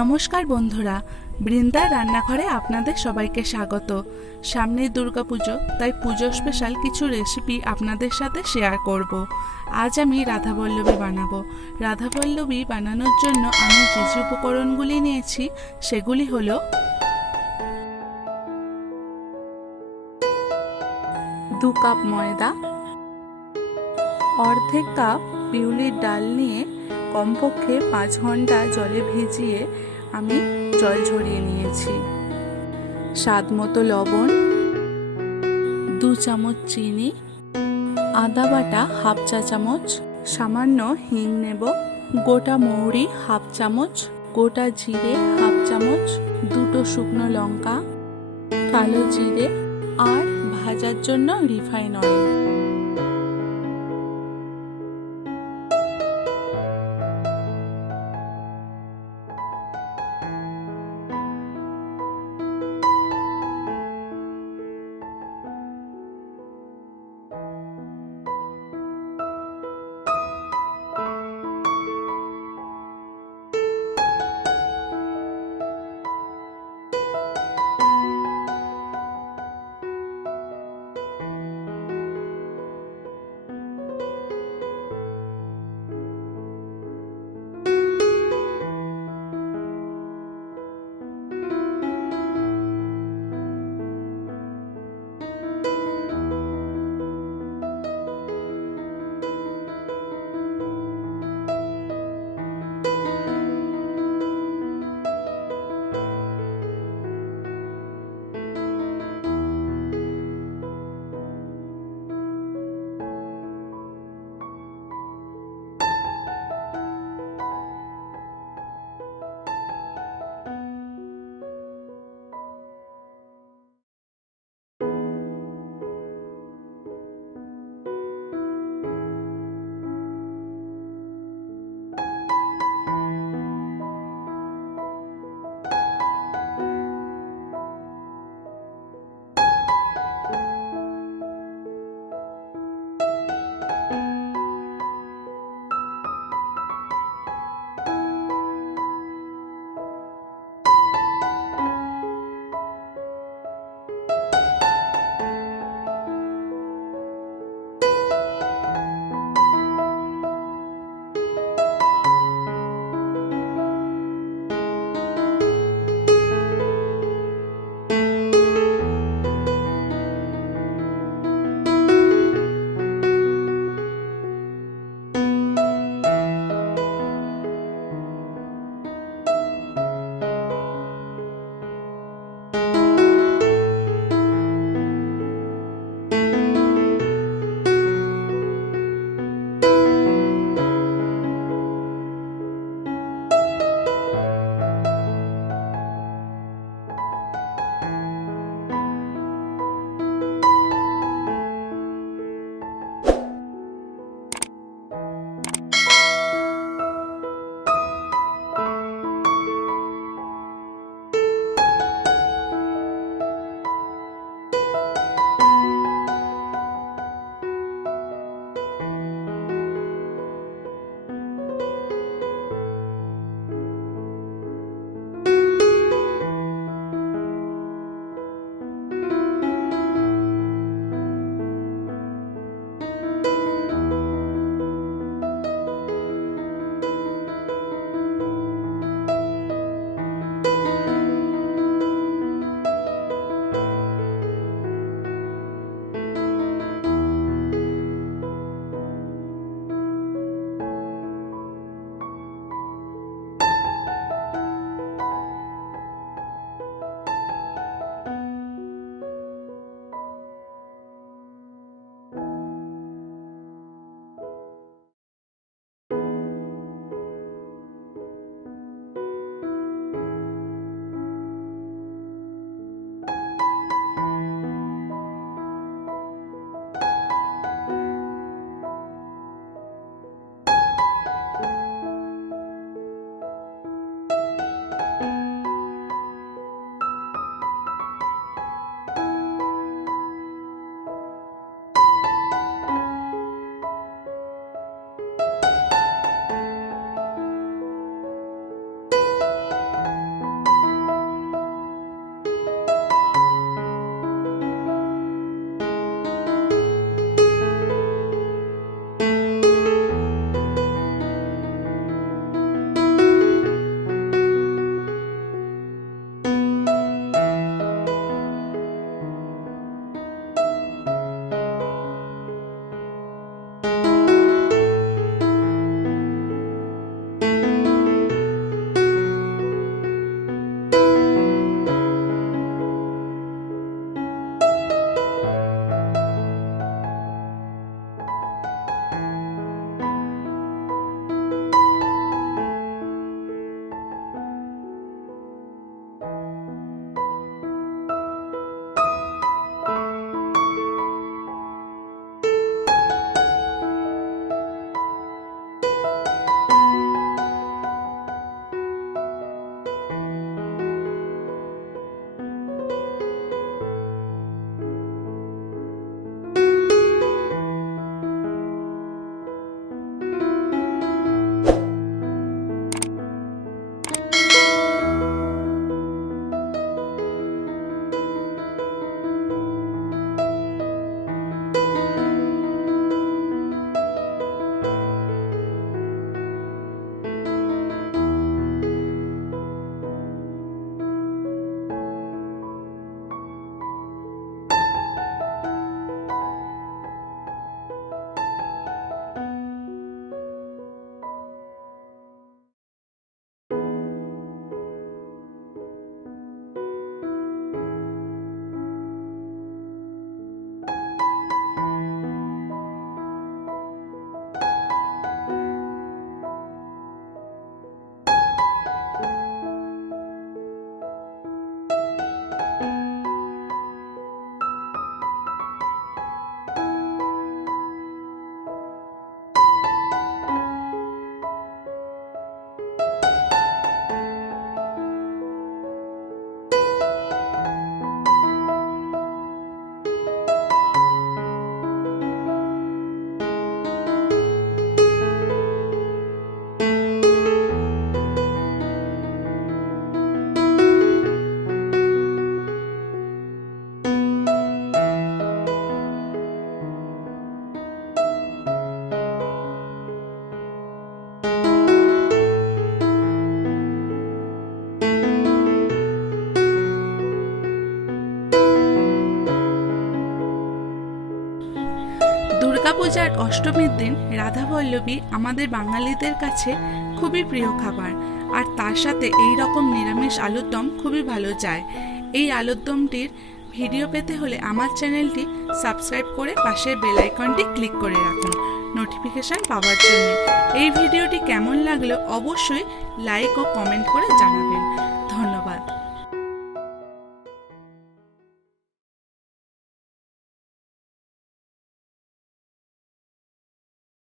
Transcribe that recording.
নমস্কার বন্ধুরা, বৃন্দার রান্নাঘরে আপনাদের সবাইকে স্বাগত। সামনেই দুর্গাপুজো, তাই পুজো স্পেশাল কিছু রেসিপি আপনাদের সাথে শেয়ার করব। আজ আমি রাধাবল্লভী বানাবো। রাধাবল্লভী বানানোর জন্য আমি যে যে উপকরণগুলি নিয়েছি সেগুলি হলো 2 কাপ ময়দা, অর্ধেক কাপ বিউলির ডাল নিয়ে কমপক্ষে 5 ঘন্টা জলে ভিজিয়ে আমি জল ঝরিয়ে নিয়েছি, স্বাদ মতো লবণ, 2 চামচ চিনি, আদা বাটা হাফ চা চামচ, সামান্য হিং নেব, গোটা মৌরি হাফ চামচ, গোটা জিরে হাফ চামচ, 2টো শুকনো লঙ্কা, কালো জিরে আর ভাজার জন্য রিফাইন অয়েল। দুর্গাপূজার অষ্টমীর দিন রাধাবল্লভী আমাদের বাঙালিদের কাছে খুবই প্রিয় খাবার, আর তার সাথে এই রকম নিরামিষ আলুর দম খুবই ভালো যায়। এই আলুর দমটির ভিডিও পেতে হলে আমার চ্যানেলটি সাবস্ক্রাইব করে পাশের বেল আইকনটি ক্লিক করে রাখুন নোটিফিকেশন পাওয়ার জন্য। এই ভিডিওটি কেমন লাগলো অবশ্যই লাইক ও কমেন্ট করে জানাবেন।